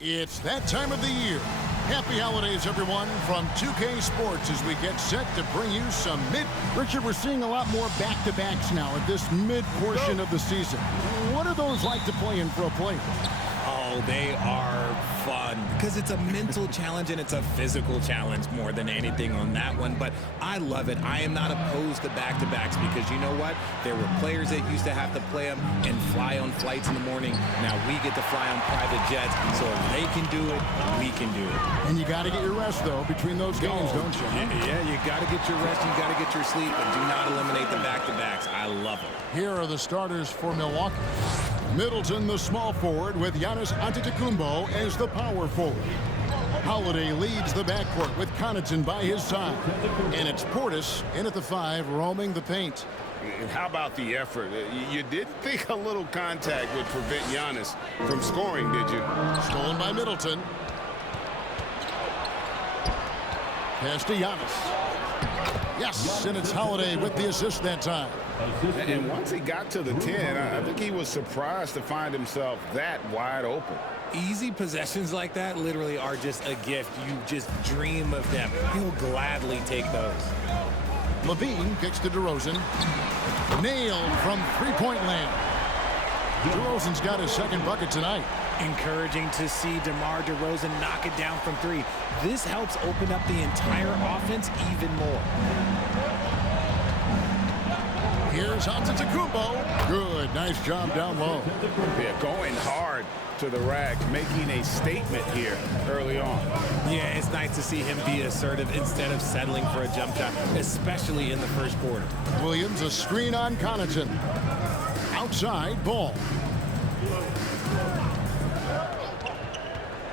It's that time of the year. Happy holidays, everyone, from 2K Sports as we get set to bring you some Richard, we're seeing a lot more back-to-backs now at this mid-portion of the season. What are those like to play in for a player? Oh, they are fun because it's a mental challenge and it's a physical challenge more than anything on that one. But I love it. I am not opposed to back-to-backs because you know what? There were players that used to have to play them and fly on flights in the morning. Now we get to fly on private jets. So if they can do it, we can do it. And you got to get your rest, though, between those games, don't you? Yeah, you got to get your rest. You got to get your sleep. And do not eliminate the back-to-backs. I love them. Here are the starters for Milwaukee. Middleton, the small forward, with Giannis Antetokounmpo as the power forward. Holiday leads the backcourt with Connaughton by his side. And it's Portis in at the 5, roaming the paint. And how about the effort? You didn't think a little contact would prevent Giannis from scoring, did you? Stolen by Middleton. Pass to Giannis. Yes, and it's Holiday with the assist that time. And once he got to the 10, I think he was surprised to find himself that wide open. Easy possessions like that literally are just a gift. You just dream of them. He'll gladly take those. Levine kicks to DeRozan. Nailed from three-point land. DeRozan's got his second bucket tonight. Encouraging to see DeMar DeRozan knock it down from 3. This helps open up the entire offense even more. Here's Antetokounmpo. Good, nice job down low. Yeah, going hard to the rack, making a statement here early on. Yeah, it's nice to see him be assertive instead of settling for a jump shot, especially in the first quarter. Williams, a screen on Connaughton. Outside, Ball.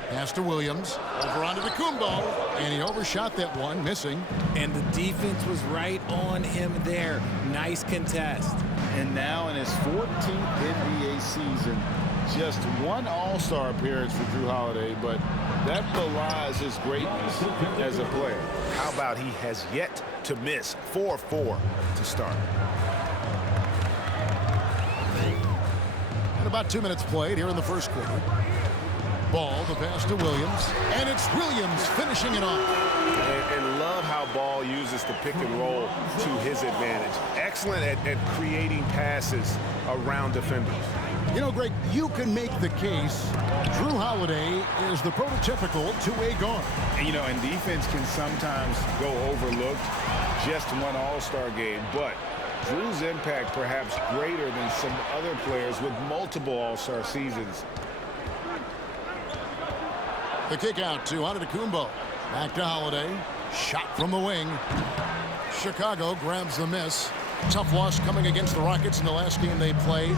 Pass to Williams. Over onto Antetokounmpo. And he overshot that one, missing. And the defense was right on him there. Nice contest. And now in his 14th NBA season, just one All-Star appearance for Jrue Holiday, but that belies his greatness as a player. How about he has yet to miss 4-4 to start? And about 2 minutes played here in the first quarter. Ball, the pass to Williams. And it's Williams finishing it off. And love how Ball uses the pick and roll to his advantage. Excellent at creating passes around defenders. You know, Greg, you can make the case Jrue Holiday is the prototypical two-way guard. And, you know, and defense can sometimes go overlooked. Just one All-Star game, but Jrue's impact perhaps greater than some other players with multiple All-Star seasons. The kick out to Antetokounmpo. Back to Holiday. Shot from the wing. Chicago grabs the miss. Tough loss coming against the Rockets in the last game they played.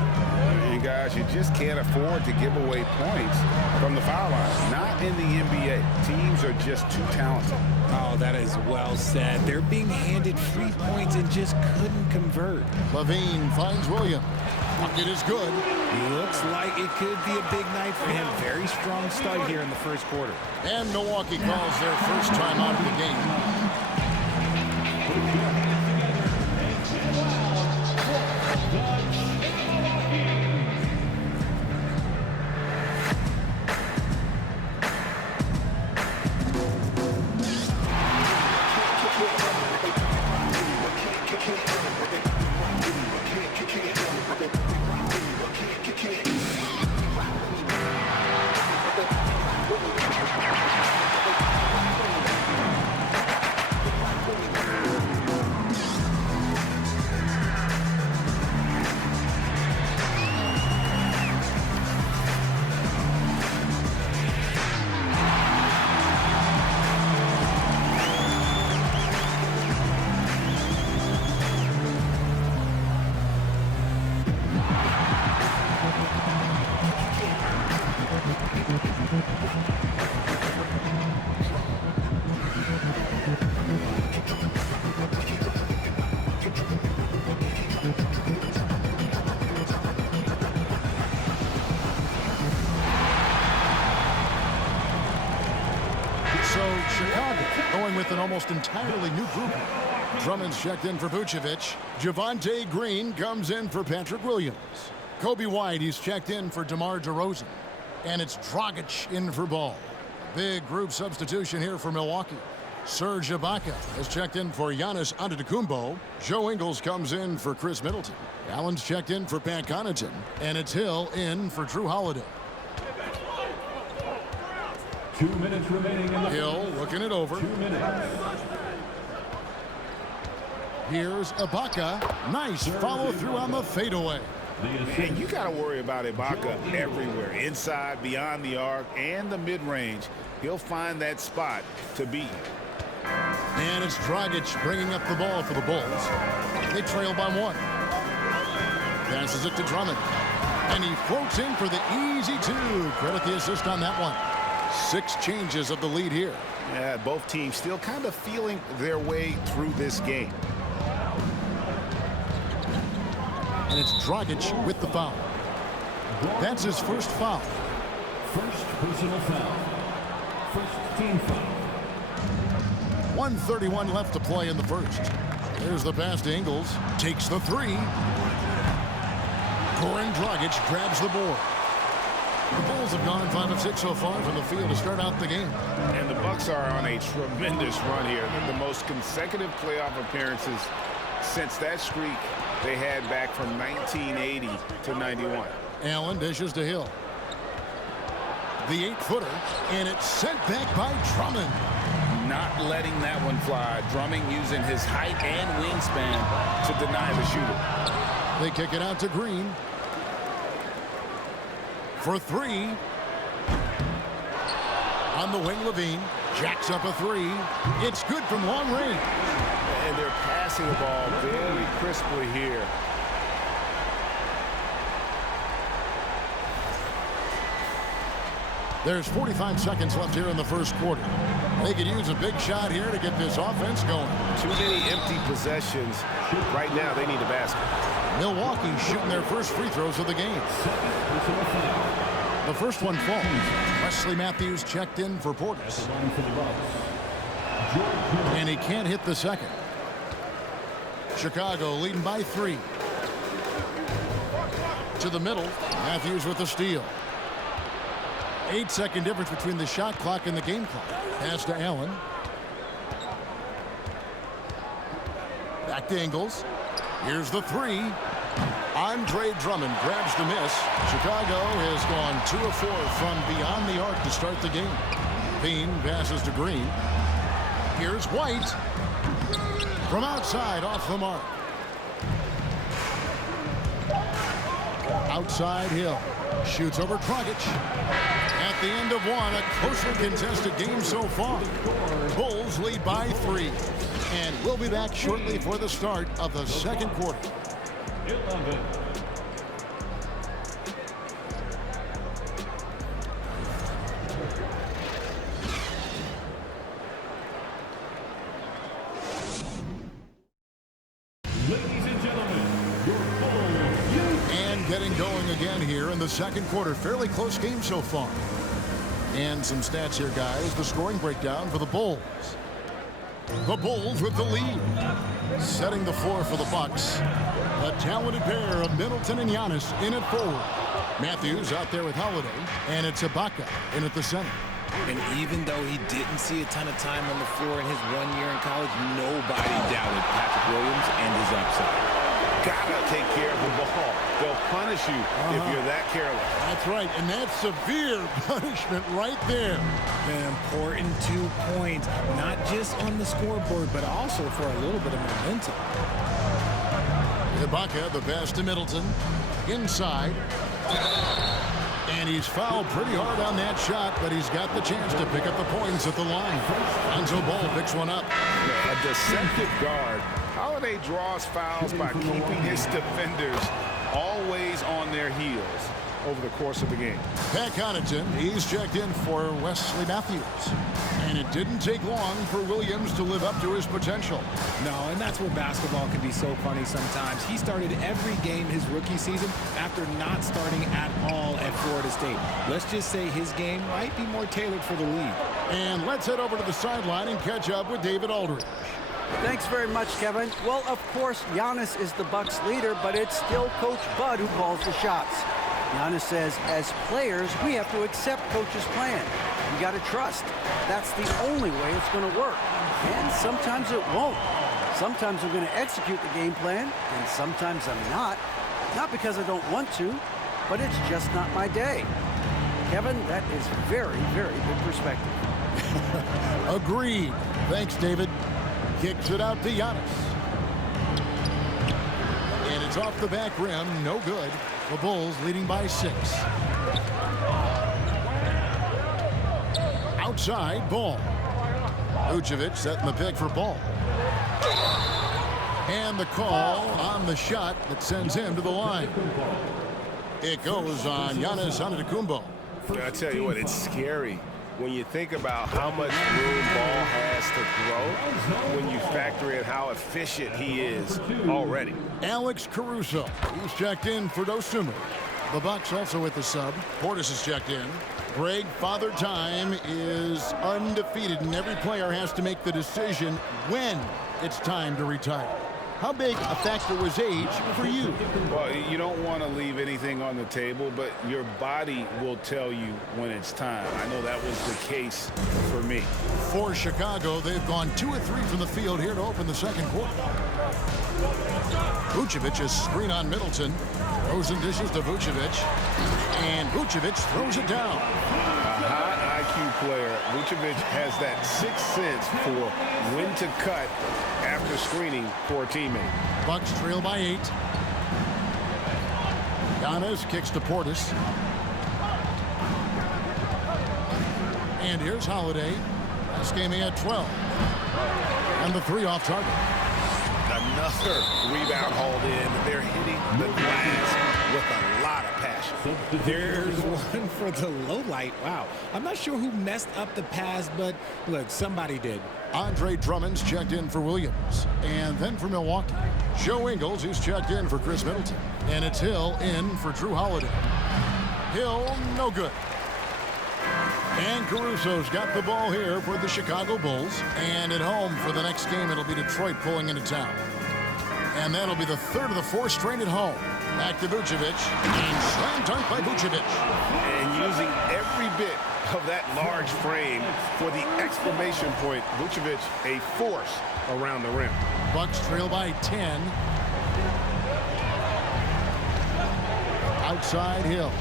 You guys, you just can't afford to give away points from the foul line. Not in the NBA. Teams are just too talented. Oh, that is well said. They're being handed free points and just couldn't convert. Levine finds Williams. Bucket is good. Looks like it could be a big night for him. Very strong start here in the first quarter. And Milwaukee calls their first time out of the game. Chicago going with an almost entirely new group. Drummond's checked in for Vucevic. Javonte Green comes in for Patrick Williams. Kobe White, he's checked in for DeMar DeRozan. And it's Dragic in for Ball. Big group substitution here for Milwaukee. Serge Ibaka has checked in for Giannis Antetokounmpo. Joe Ingles comes in for Chris Middleton. Allen's checked in for Pat Connaughton. And it's Hill in for Drew Holiday. 2 minutes remaining in the Hill looking it over. 2 minutes. Here's Ibaka. Nice follow through on the fadeaway. And you got to worry about Ibaka everywhere, inside, beyond the arc, and the mid-range. He'll find that spot to beat. And it's Dragic bringing up the ball for the Bulls. They trail by 1. Passes it to Drummond. And he floats in for the easy 2. Credit the assist on that one. 6 changes of the lead here. Yeah, both teams still kind of feeling their way through this game. And it's Dragic with the foul. That's his first foul. First personal foul. First team foul. 1:31 left to play in the first. There's the pass to Ingles. Takes the 3. Goran Dragic grabs the board. The Bulls have gone 5 of 6 so far from the field to start out the game. And the Bucks are on a tremendous run here. They're the most consecutive playoff appearances since that streak they had back from 1980 to 91. Allen dishes to Hill. The 8-footer, and it's sent back by Drummond. Not letting that one fly. Drummond using his height and wingspan to deny the shooter. They kick it out to Green. For 3. On the wing, Levine jacks up a 3. It's good from long range. And they're passing the ball very crisply here. There's 45 seconds left here in the first quarter. They could use a big shot here to get this offense going. Too many empty possessions. Right now, they need a basket. Milwaukee shooting their first free throws of the game. The first one falls. Wesley Matthews checked in for Portis. And he can't hit the second. Chicago leading by 3. To the middle. Matthews with the steal. 8-second difference between the shot clock and the game clock. Pass to Allen. Back to Ingles. Here's the 3. Andre Drummond grabs the miss. Chicago has gone 2 of 4 from beyond the arc to start the game. Bean passes to Green. Here's White. From outside, off the mark. Outside Hill. Shoots over Dragic. At the end of 1, a closely contested game so far. Bulls lead by 3. And we'll be back shortly for the start of the second quarter. 11. Ladies and gentlemen, your Bulls. And getting going again here in the second quarter. Fairly close game so far. And some stats here, guys. The scoring breakdown for the Bulls. The Bulls with the lead. Setting the floor for the Bucks. A talented pair of Middleton and Giannis in at forward. Matthews out there with Holiday. And it's Ibaka in at the center. And even though he didn't see a ton of time on the floor in his 1 year in college, nobody doubted Patrick Williams and his upside. Gotta take care of the ball. They'll punish you if you're that careless. That's right, and that's severe punishment right there. An important 2 points, not just on the scoreboard, but also for a little bit of momentum. Ibaka, the pass to Middleton. Inside. And he's fouled pretty hard on that shot, but he's got the chance to pick up the points at the line. Lonzo Ball picks one up. A deceptive guard. Holiday draws fouls by keeping his defenders always on their heels over the course of the game. Pat Connaughton, he's checked in for Wesley Matthews. And it didn't take long for Williams to live up to his potential. No, and that's where basketball can be so funny sometimes. He started every game his rookie season after not starting at all at Florida State. Let's just say his game might be more tailored for the league. And let's head over to the sideline and catch up with David Aldridge. Thanks very much, Kevin. Well, of course, Giannis is the Bucks leader, but it's still Coach Bud who calls the shots. Giannis says, as players, we have to accept Coach's plan. You got to trust. That's the only way it's going to work. And sometimes it won't. Sometimes I'm going to execute the game plan, and sometimes I'm not. Not because I don't want to, but it's just not my day. Kevin, that is very, very good perspective. Agreed. Thanks, David. Kicks it out to Giannis. And it's off the back rim. No good. The Bulls leading by 6. Outside, Ball. Vucevic setting the pick for Ball. And the call on the shot that sends him to the line. It goes on Giannis Antetokounmpo. I tell you what, it's scary when you think about how much room Ball has to grow when you factor in how efficient he is already. Alex Caruso, he's checked in for Dosunmu. The Bucks also with the sub. Portis is checked in. Greg, Father Time is undefeated, and every player has to make the decision when it's time to retire. How big a factor was age for you? Well, you don't want to leave anything on the table, but your body will tell you when it's time. I know that was the case for me. For Chicago, they've gone 2 of 3 from the field here to open the second quarter. Vucevic is screen on Middleton. Throws and dishes to Vucevic. And Vucevic throws it down. A high IQ player. Vucevic has that sixth sense for when to cut after screening for a teammate. Bucks trail by 8. Giannis kicks to Portis. And here's Holiday. This game he had 12. And the 3 off target. Another rebound hauled in. They're hitting the glass with a lot of passion. There's one for the low light. Wow. I'm not sure who messed up the pass, but look, somebody did. Andre Drummond's checked in for Williams. And then for Milwaukee, Joe Ingles, who's checked in for Chris Middleton. And it's Hill in for Drew Holiday. Hill, no good. And Caruso's got the ball here for the Chicago Bulls. And at home for the next game, it'll be Detroit pulling into town. And that'll be the 3rd of the 4 straight at home. Back to Vucevic. And slam dunk by Vucevic. And using every bit of that large frame for the exclamation point. Vucevic, a force around the rim. Bucks trail by 10. Outside Hill.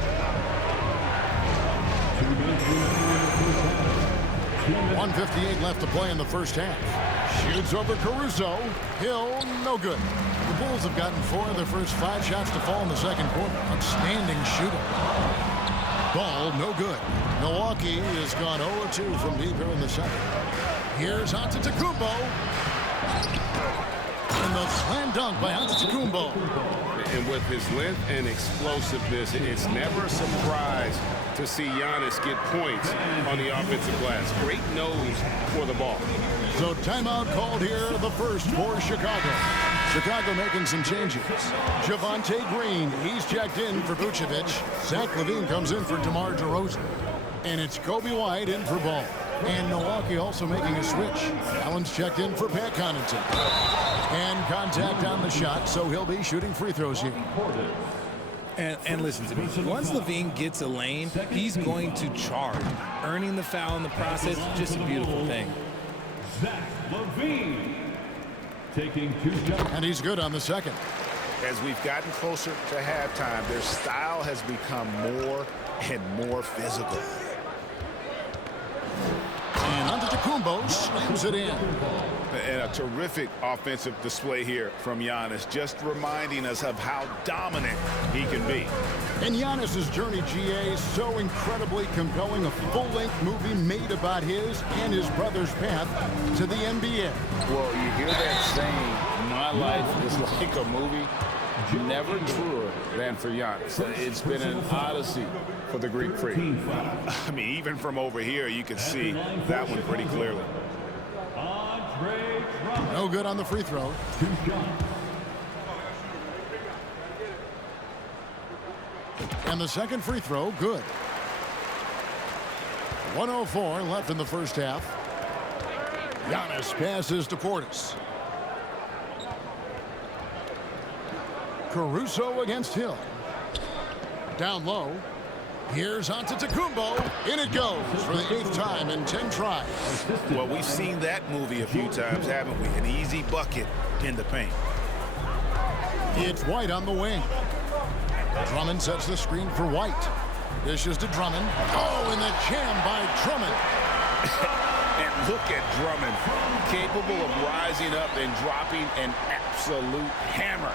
1:58 left to play in the first half. Shoots over Caruso. Hill, no good. The Bulls have gotten 4 of their first 5 shots to fall in the second quarter. Outstanding shooting. Ball, no good. Milwaukee has gone 0-2 from deep here in the second. Here's Antetokounmpo. And the slam dunk by Antetokounmpo. And with his length and explosiveness, it's never a surprise to see Giannis get points on the offensive glass. Great nose for the ball. So timeout called here, the first for Chicago. Chicago making some changes. Javonte Green, he's checked in for Vucevic. Zach LaVine comes in for DeMar DeRozan. And it's Kobe White in for Ball. And Milwaukee also making a switch. Allen's checked in for Pat Connaughton. And contact on the shot, so he'll be shooting free throws here. And listen to me. Once LaVine gets a lane, he's going to charge. Earning the foul in the process, just a beautiful thing. Zach LaVine taking 2 shots. And he's good on the second. As we've gotten closer to halftime, their style has become more and more physical. And Antetokounmpo slams it in. And a terrific offensive display here from Giannis, just reminding us of how dominant he can be. And Giannis's journey, GA, is so incredibly compelling. A full-length movie made about his and his brother's path to the NBA. Well, you hear that saying, my life is like a movie. Never truer than for Giannis. It's been an odyssey for the Greek freak. I mean, even from over here, you can see that one pretty clearly. No good on the free throw. 2 shots. And the second free throw, good. 1:04 left in the first half. Giannis passes to Portis. Caruso against Hill. Down low. Here's Antetokounmpo. In it goes for the 8th time in 10 tries. Well, we've seen that movie a few times, haven't we? An easy bucket in the paint. It's White on the wing. Drummond sets the screen for White. Dishes to Drummond. Oh, and the jam by Drummond. And look at Drummond, capable of rising up and dropping an absolute hammer.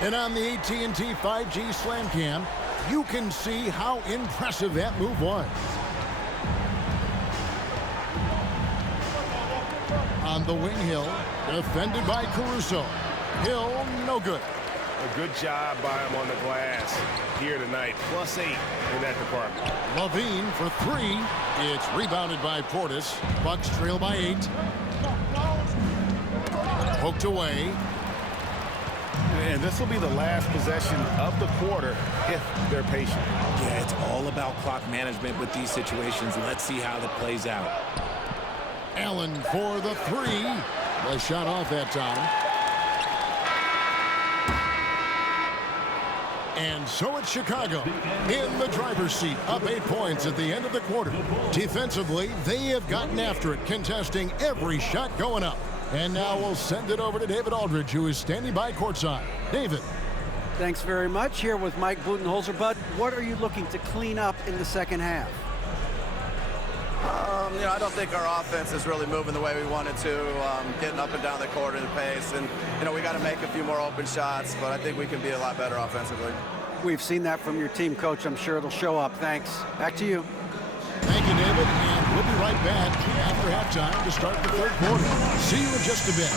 And on the AT&T 5G Slam Cam, you can see how impressive that move was. On the wing, Hill, defended by Caruso. Hill, no good. A good job by him on the glass here tonight. +8 in that department. Levine for 3. It's rebounded by Portis. Bucks trail by 8. Poked away. And this will be the last possession of the quarter if they're patient. Yeah, it's all about clock management with these situations. Let's see how that plays out. Allen for the 3. The shot off that time. And so it's Chicago in the driver's seat, up 8 points at the end of the quarter. Defensively, they have gotten after it, contesting every shot going up. And now we'll send it over to David Aldridge, who is standing by courtside. David. Thanks very much. Here with Mike Budenholzer. Bud, what are you looking to clean up in the second half? I don't think our offense is really moving the way we wanted to, getting up and down the court at a pace. And, we got to make a few more open shots, but I think we can be a lot better offensively. We've seen that from your team, Coach. I'm sure it'll show up. Thanks. Back to you. Thank you, David. And we'll be right back after halftime to start the third quarter. See you in just a bit.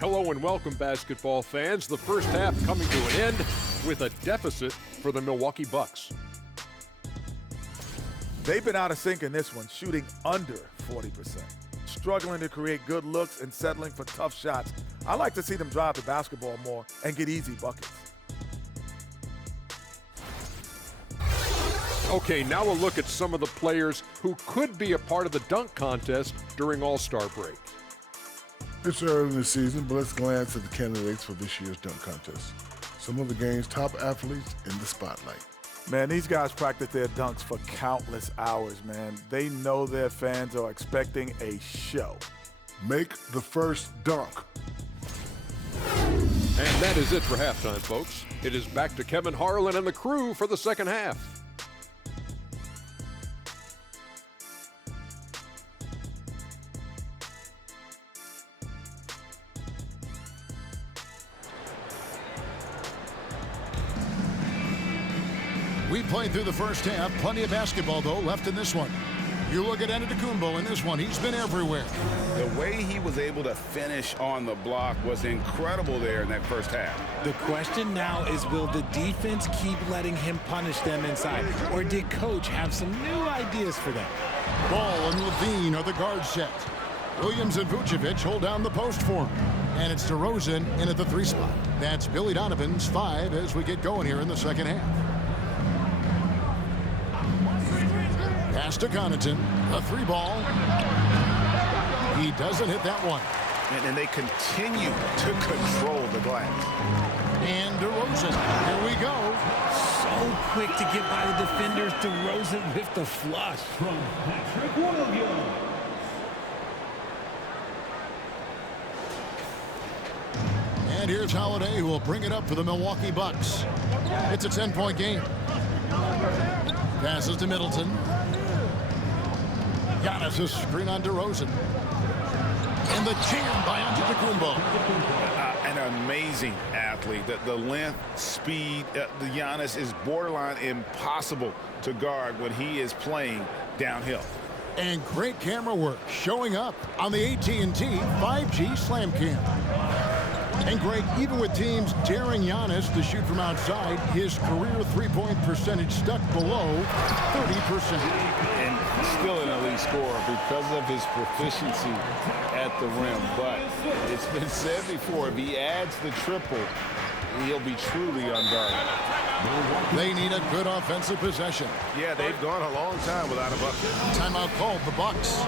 Hello and welcome, basketball fans. The first half coming to an end with a deficit for the Milwaukee Bucks. They've been out of sync in this one, shooting under 40%. Struggling to create good looks and settling for tough shots. I like to see them drive the basketball more and get easy buckets. Okay, now a look at some of the players who could be a part of the dunk contest during All-Star break. It's early in the season, but let's glance at the candidates for this year's dunk contest. Some of the game's top athletes in the spotlight. Man, these guys practice their dunks for countless hours, man. They know their fans are expecting a show. Make the first dunk. And that is it for halftime, folks. It is back to Kevin Harlan and the crew for the second half. We played through the first half. Plenty of basketball, though, left in this one. You look at Antetokounmpo in this one. He's been everywhere. The way he was able to finish on the block was incredible there in that first half. The question now is, will the defense keep letting him punish them inside? Or did Coach have some new ideas for them? Ball and Levine are the guard set. Williams and Vucevic hold down the post for him. And it's DeRozan in at the 3 spot. That's Billy Donovan's 5 as we get going here in the second half. Pass to Connaughton. A 3-ball. He doesn't hit that one. And they continue to control the glass. And DeRozan. Here we go. So quick to get by the defenders. DeRozan with the flush. From Patrick Williams. And here's Holiday, who will bring it up for the Milwaukee Bucks. It's a 10-point game. Passes to Middleton. Giannis' screen on DeRozan. And the jam by Antetokounmpo. An amazing athlete. The length, speed, the Giannis is borderline impossible to guard when he is playing downhill. And great camera work showing up on the AT&T 5G Slam Cam. And Greg, even with teams daring Giannis to shoot from outside, his career three-point percentage stuck below 30%. And still an elite scorer because of his proficiency at the rim. But it's been said before, if he adds the triple, he'll be truly unguarded. They need a good offensive possession. Yeah, they've gone a long time without a bucket. Timeout called the Bucks.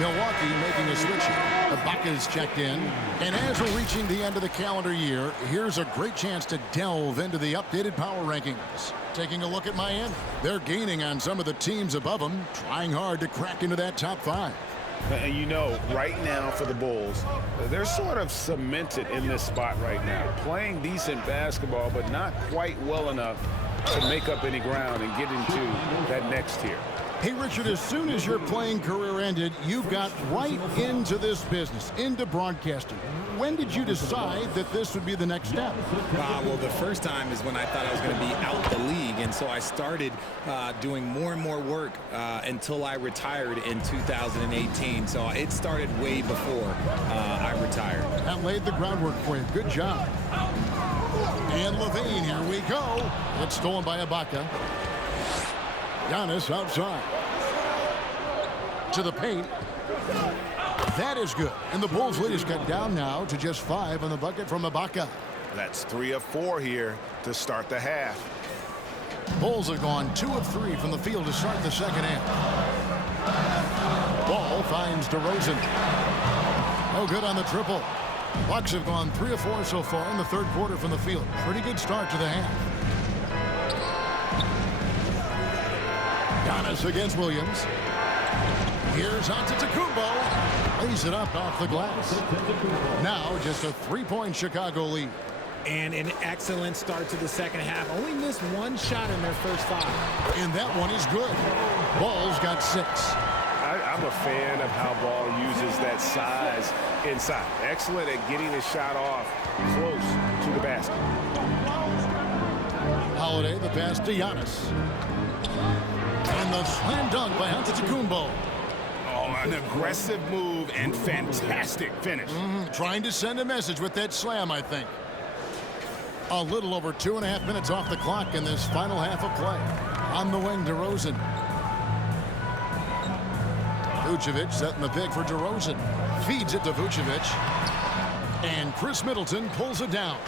Milwaukee making a switch here. Ibaka's checked in. And as we're reaching the end of the calendar year, here's a great chance to delve into the updated power rankings. Taking a look at Miami. They're gaining on some of the teams above them, trying hard to crack into that top 5. And you know, right now for the Bulls, they're sort of cemented in this spot right now. Playing decent basketball, but not quite well enough to make up any ground and get into that next tier. Hey, Richard, as soon as your playing career ended, you got right into this business, into broadcasting. When did you decide that this would be the next step? Well, the first time is when I thought I was going to be out the league, and so I started doing more and more work until I retired in 2018. So it started way before I retired. That laid the groundwork for you. Good job. And Levine, here we go. It's stolen by Ibaka. Giannis outside. To the paint. That is good. And the Bulls lead is cut down now to just 5 on the bucket from Ibaka. That's 3 of 4 here to start the half. Bulls have gone 2 of 3 from the field to start the second half. Ball finds DeRozan. No good on the triple. Bucks have gone 3 of 4 so far in the third quarter from the field. Pretty good start to the half. Giannis against Williams. Here's Antetokounmpo. Lays it up off the glass. Now just a 3-point Chicago lead. And an excellent start to the second half. Only missed 1 shot in their first 5. And that one is good. Ball's got 6. I'm a fan of how Ball uses that size inside. Excellent at getting the shot off close to the basket. Holiday, the pass to Giannis. And the slam dunk by Antetokounmpo. Oh, an aggressive move and fantastic finish. Trying to send a message with that slam, I think. A little over 2.5 minutes off the clock in this final half of play. On the wing, DeRozan. Vucevic setting the pick for DeRozan. Feeds it to Vucevic. And Chris Middleton pulls it down.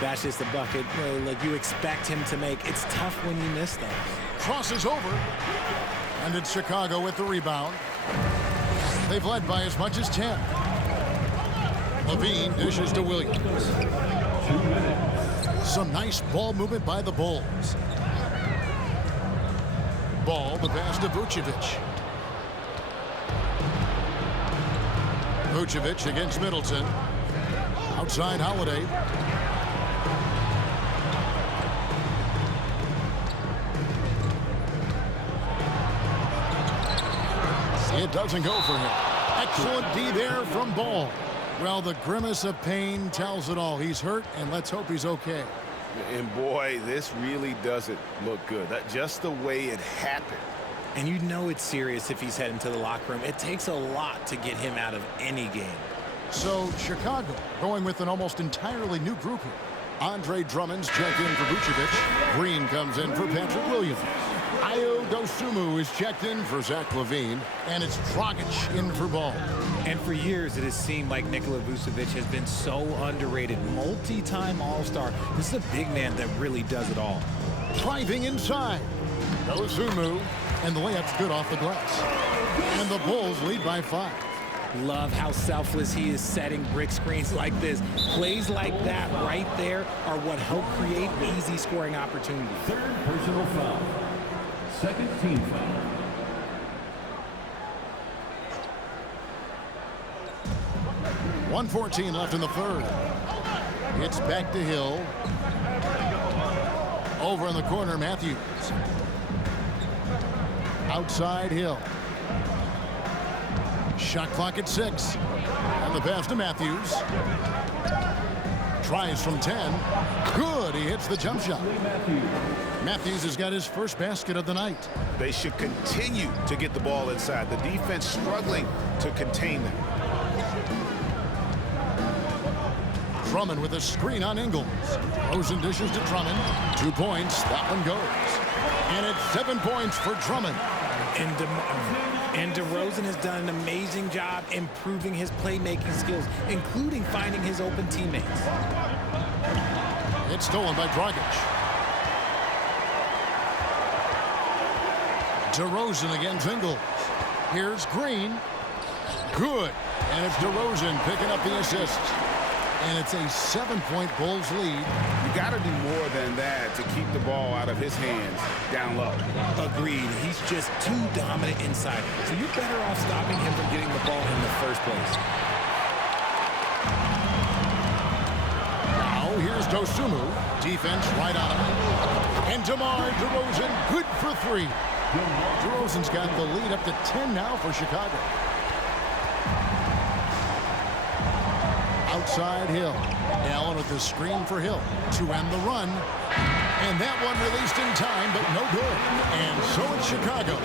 That's just the bucket like you expect him to make. It's tough when you miss those. Crosses over. And it's Chicago with the rebound. They've led by as much as 10. Levine dishes to Williams. 2 minutes. Some nice ball movement by the Bulls. Ball, the pass to Vucevic. Vucevic against Middleton. Outside Holiday. It doesn't go for him. Excellent D there from Ball. Well, the grimace of pain tells it all. He's hurt, and let's hope he's okay. And boy, this really doesn't look good. That's just the way it happened. And you know it's serious if he's heading to the locker room. It takes a lot to get him out of any game. So Chicago going with an almost entirely new group here. Andre Drummond's checked in for Vucevic. Green comes in for Patrick Williams. Ayo Dosunmu is checked in for Zach LaVine. And it's Dragic in for Ball. And for years, it has seemed like Nikola Vucevic has been so underrated. Multi-time All-Star. This is a big man that really does it all. Driving inside. Dosunmu. And the layup's good off the glass. And the Bulls lead by 5. Love how selfless he is setting brick screens like this. Plays like that right there are what help create easy scoring opportunities. 3rd personal foul. 2nd team foul. .114 left in the 3rd. It's back to Hill. Over in the corner, Matthews. Outside Hill. Shot clock at 6. And the pass to Matthews. Tries from 10. Good. He hits the jump shot. Matthews has got his first basket of the night. They should continue to get the ball inside. The defense struggling to contain them. Drummond with a screen on Ingles. Rosen dishes to Drummond. 2 points. That one goes. And it's 7 points for Drummond. And DeRozan has done an amazing job improving his playmaking skills, including finding his open teammates. It's stolen by Dragic. DeRozan against Ingles. Here's Green. Good. And it's DeRozan picking up the assist. And it's a 7-point Bulls lead. You got to do more than that to keep the ball out of his hands down low. Agreed. He's just too dominant inside. So you're better off stopping him from getting the ball in the first place. Now here's Dosunmu. Defense right on him. And DeMar DeRozan good for 3. DeRozan's got the lead up to 10 now for Chicago. Outside Hill. Allen with the screen for Hill to end the run. And that one released in time, but no good. And so it's Chicago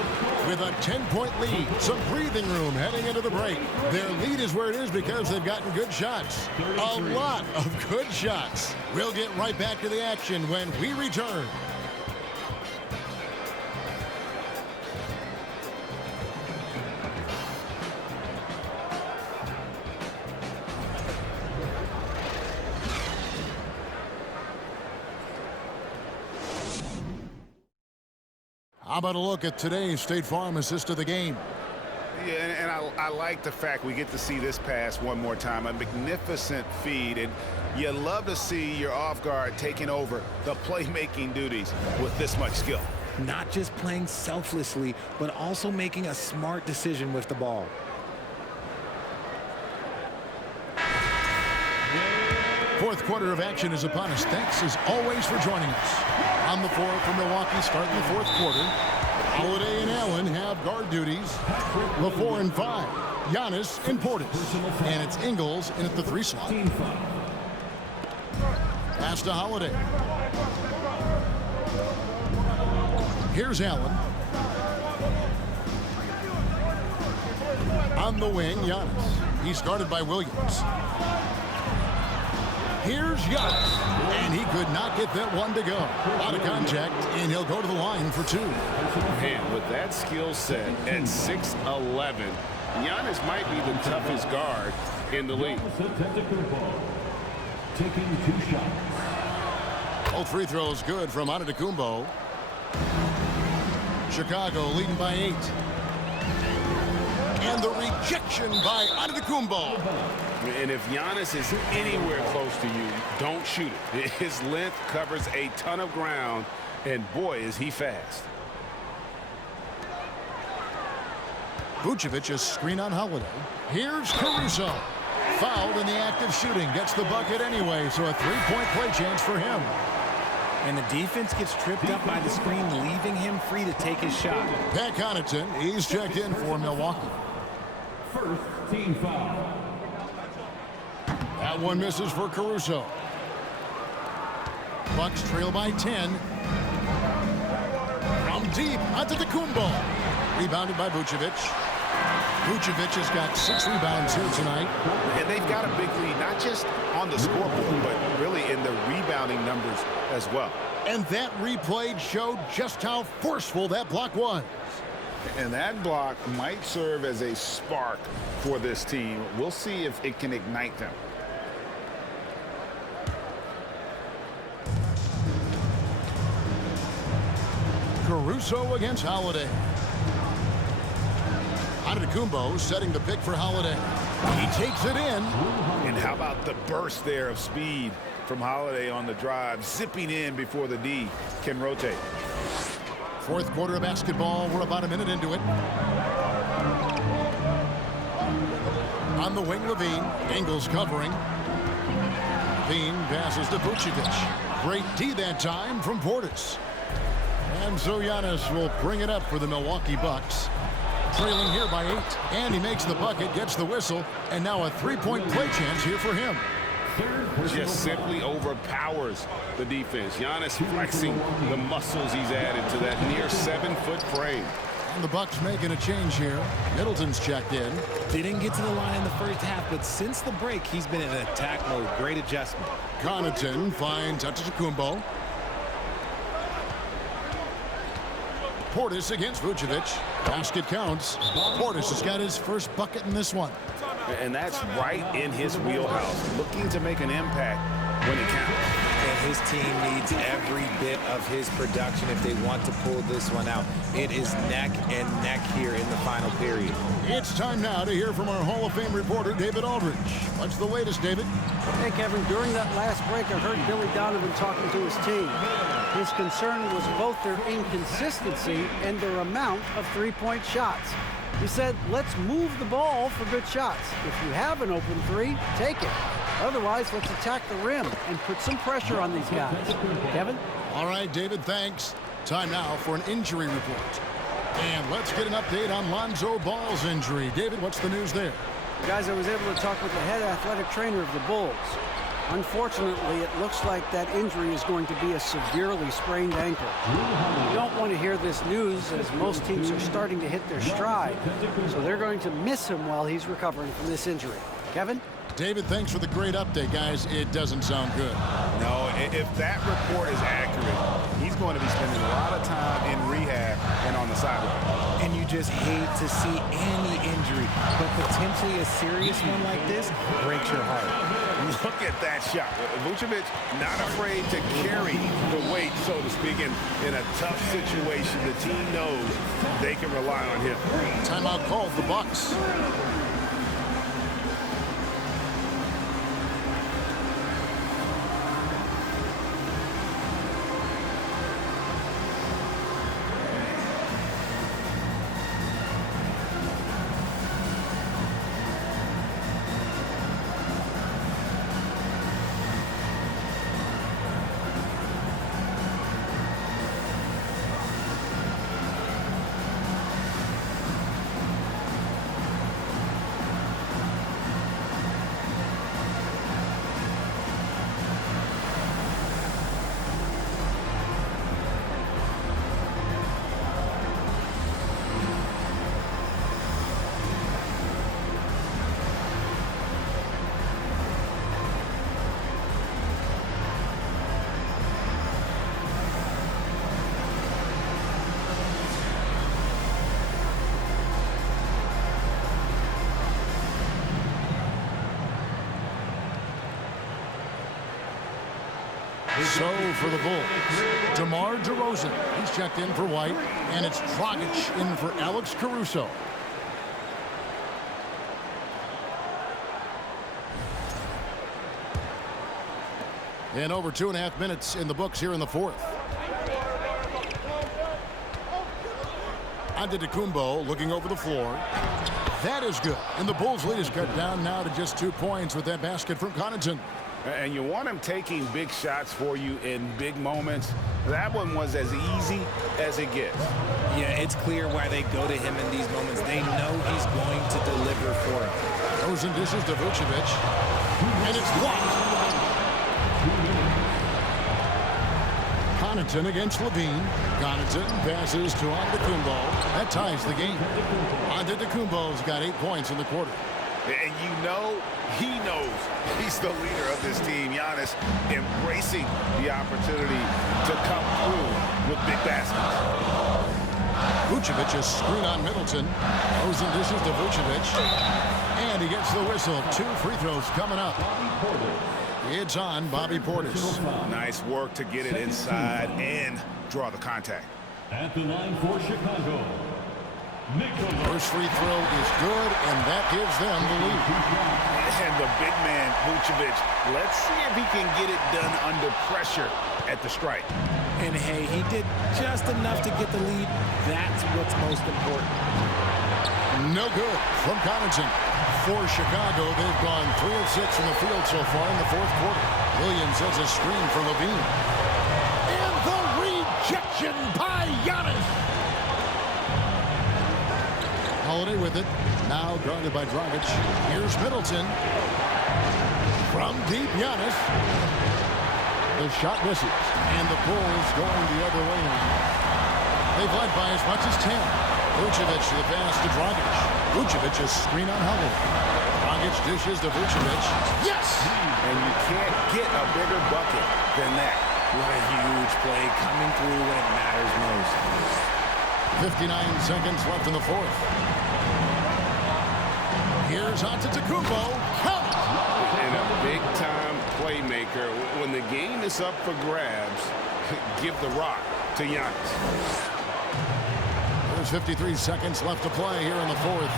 with a 10-point lead. Some breathing room heading into the break. Their lead is where it is because they've gotten good shots. A lot of good shots. We'll get right back to the action when we return. How about a look at today's State Farm assist of the game? Yeah, and I like the fact we get to see this pass one more time. A magnificent feed, and you love to see your off guard taking over the playmaking duties with this much skill. Not just playing selflessly, but also making a smart decision with the ball. Fourth quarter of action is upon us. Thanks as always for joining us. On the floor for Milwaukee starting the fourth quarter. Holiday and Allen have guard duties. The 4 and 5. Giannis and Portis. And it's Ingles in at the 3 slot. Pass to Holiday. Here's Allen. On the wing, Giannis. He's guarded by Williams. Here's Giannis, and he could not get that one to go. A lot of contact, and he'll go to the line for 2. Man, with that skill set at 6'11", Giannis might be the toughest guard in the league. Taking 2 shots. Both free throws good from Antetokounmpo. Chicago leading by 8. And the rejection by Antetokounmpo. And if Giannis is anywhere close to you, don't shoot it. His length covers a ton of ground, and boy, is he fast. Vucevic is screen on Holiday. Here's Caruso. Fouled in the act of shooting. Gets the bucket anyway, so a three-point play chance for him. And the defense gets tripped up by the screen, leaving him free to take his shot. Pat Connaughton, he's checked in for Milwaukee. First team foul. That one misses for Caruso. Bucks trail by 10. From deep, Antetokounmpo. Rebounded by Vucevic. Vucevic has got 6 rebounds here tonight. And they've got a big lead, not just on the scoreboard, but really in the rebounding numbers as well. And that replay showed just how forceful that block was. And that block might serve as a spark for this team. We'll see if it can ignite them. Caruso against Holiday. Antetokounmpo setting the pick for Holiday. He takes it in. And how about the burst there of speed from Holiday on the drive, zipping in before the D can rotate. Fourth quarter of basketball. We're about a minute into it. On the wing, Levine. Ingles covering. Levine passes to Vucevic. Great D that time from Portis. And so Giannis will bring it up for the Milwaukee Bucks. Trailing here by 8. And he makes the bucket, gets the whistle, and now a three-point play chance here for him. Just simply overpowers the defense. Giannis flexing the muscles he's added to that near 7-foot frame. And the Bucks making a change here. Middleton's checked in. Didn't get to the line in the first half, but since the break, he's been in attack mode. Great adjustment. Connaughton finds Antetokounmpo. Portis against Vucevic. Basket counts. Portis has got his first bucket in this one. And that's right in his wheelhouse. Looking to make an impact when it counts. And his team needs every bit of his production if they want to pull this one out. It is neck and neck here in the final period. It's time now to hear from our Hall of Fame reporter, David Aldridge. What's the latest, David? Hey, Kevin, during that last break, I heard Billy Donovan talking to his team. His concern was both their inconsistency and their amount of three-point shots. He said, let's move the ball for good shots. If you have an open three, take it. Otherwise, let's attack the rim and put some pressure on these guys. Kevin? All right, David, thanks. Time now for an injury report. And let's get an update on Lonzo Ball's injury. David, what's the news there? Guys, I was able to talk with the head athletic trainer of the Bulls. Unfortunately, it looks like that injury is going to be a severely sprained ankle. You don't want to hear this news, as most teams are starting to hit their stride, so they're going to miss him while he's recovering from this injury. Kevin? David, thanks for the great update, guys. It doesn't sound good. No, if that report is accurate, he's going to be spending a lot of time in rehab and on the sideline. And you just hate to see any injury, but potentially a serious one like this breaks your heart. Look at that shot. Vucevic not afraid to carry the weight, so to speak, in a tough situation. The team knows they can rely on him. Timeout called the Bucks. So for the Bulls, DeMar DeRozan, he's checked in for White, and it's Dragic in for Alex Caruso. And over 2.5 minutes in the books here in the fourth. Antetokounmpo looking over the floor. That is good. And the Bulls' lead is cut down now to just 2 points with that basket from Connaughton. And you want him taking big shots for you in big moments. That one was as easy as it gets. Yeah, it's clear why they go to him in these moments. They know he's going to deliver for them. Throws and dishes to Vucevic. And it's blocked. Connaughton against Levine. Connaughton passes to Antetokounmpo. That ties the game. Antetokounmpo's got 8 points in the quarter. And you know, he knows he's the leader of this team. Giannis embracing the opportunity to come through with big baskets. Vucevic is screen on Middleton. Throws and dishes to Vucevic. And he gets the whistle. 2 free throws coming up. It's on Bobby Portis. Nice work to get it inside and draw the contact. At the line for Chicago, First free throw is good, and that gives them the lead. And the big man, Vucevic, let's see if he can get it done under pressure at the strike. And hey, he did just enough to get the lead. That's what's most important. No good from Connaughton. For Chicago, they've gone 3 of 6 from the field so far in the fourth quarter. Williams has a screen for Levine. And the rejection by Giannis. Holiday with it. Now guarded by Dragic. Here's Middleton. From deep, Giannis. The shot misses. And the Bulls going the other way now. They've led by as much as 10. Vucevic the pass to Dragic. Vucevic is screen on Holiday. Dragic dishes to Vucevic. Yes! And you can't get a bigger bucket than that. What a huge play coming through when it matters most. 59 seconds left in the fourth. Here's Antetokounmpo. Count! And a big-time playmaker. When the game is up for grabs, give the rock to Giannis. There's 53 seconds left to play here in the fourth.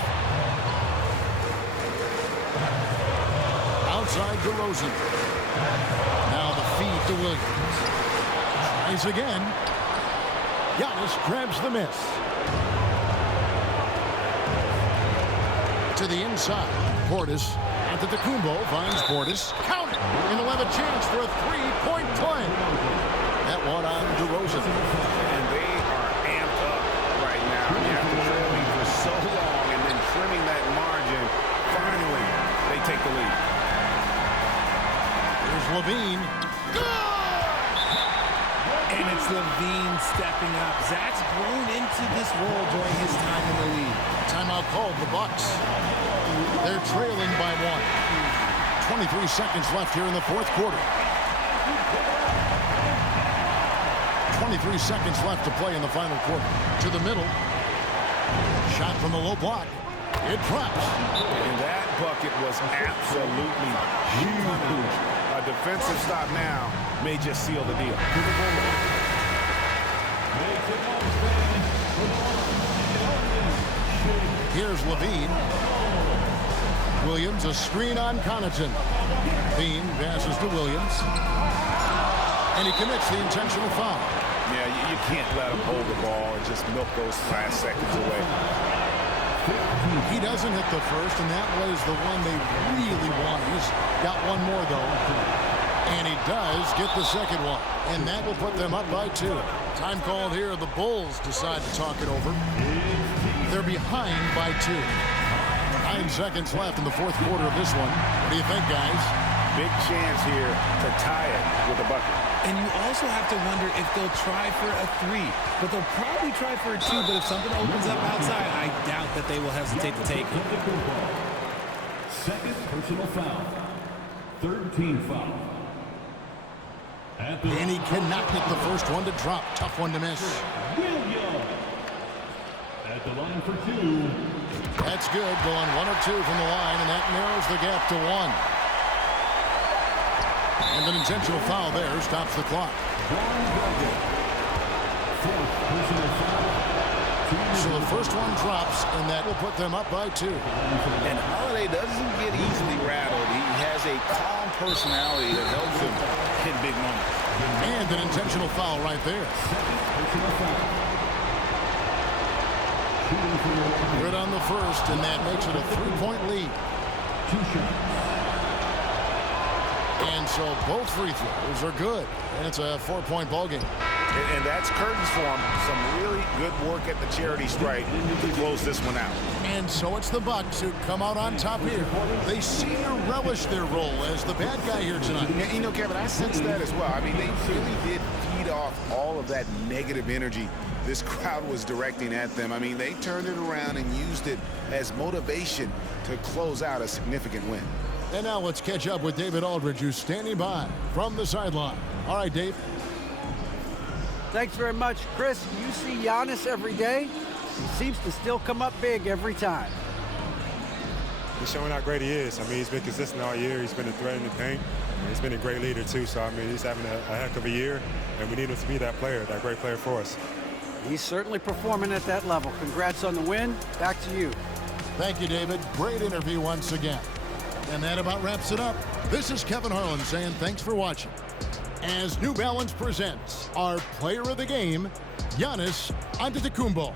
Outside DeRozan. Now the feed to Williams. Tries again. Giannis grabs the miss. To the inside. Portis. Antetokounmpo finds Portis. Count it! And he'll have a chance for a 3-point play. That one on DeRozan. And they are amped up right now. After trailing for so long and then trimming that margin, finally they take the lead. Here's Levine. Good! And it's Levine stepping up. Zach's grown into this role during his time in the league. Timeout called the Bucks. They're trailing by 1. 23 seconds left here in the fourth quarter. 23 seconds left to play in the final quarter. To the middle. Shot from the low block. It drops. And that bucket was absolutely huge. A defensive stop now may just seal the deal. Here's Levine. Williams, a screen on Connaughton. Levine passes to Williams. And he commits the intentional foul. Yeah, you can't let him hold the ball and just milk those last seconds away. He doesn't hit the first, and that was the one they really wanted. He's got one more, though. And he does get the second one. And that will put them up by 2. Time called here. The Bulls decide to talk it over. They're behind by 2. 9 seconds left in the fourth quarter of this one. What do you think, guys? Big chance here to tie it with a bucket. And you also have to wonder if they'll try for a 3. But they'll probably try for a 2. But if something opens up outside, I doubt that they will hesitate to take it. Second personal foul. Third team foul. And he cannot get the first one to drop. Tough one to miss. Williams at the line for 2. That's good. Going 1 of 2 from the line, and that narrows the gap to 1. And an intentional foul there stops the clock. So the first one drops, and that will put them up by 2. And Holiday doesn't get easily rattled. He has a calm personality that helps him hit big moments. And an intentional foul right there. Good on the first, and that makes it a 3-point lead. And so both free throws are good. And it's a 4-point ball game. And that's curtains for him. Some really good work at the charity stripe to close this one out. And so it's the Bucks who come out on top here. They seem to relish their role as the bad guy here tonight. And, you know, Kevin, I sense that as well. I mean, they really did feed off all of that negative energy this crowd was directing at them. I mean, they turned it around and used it as motivation to close out a significant win. And now let's catch up with David Aldridge, who's standing by from the sideline. All right, Dave. Thanks very much, Chris. You see Giannis every day. He seems to still come up big every time. He's showing how great he is. I mean, he's been consistent all year. He's been a threat in the paint. He's been a great leader, too. So, I mean, he's having a heck of a year, and we need him to be that player, that great player for us. He's certainly performing at that level. Congrats on the win. Back to you. Thank you, David. Great interview once again. And that about wraps it up. This is Kevin Harlan saying thanks for watching. As New Balance presents our player of the game, Giannis Antetokounmpo.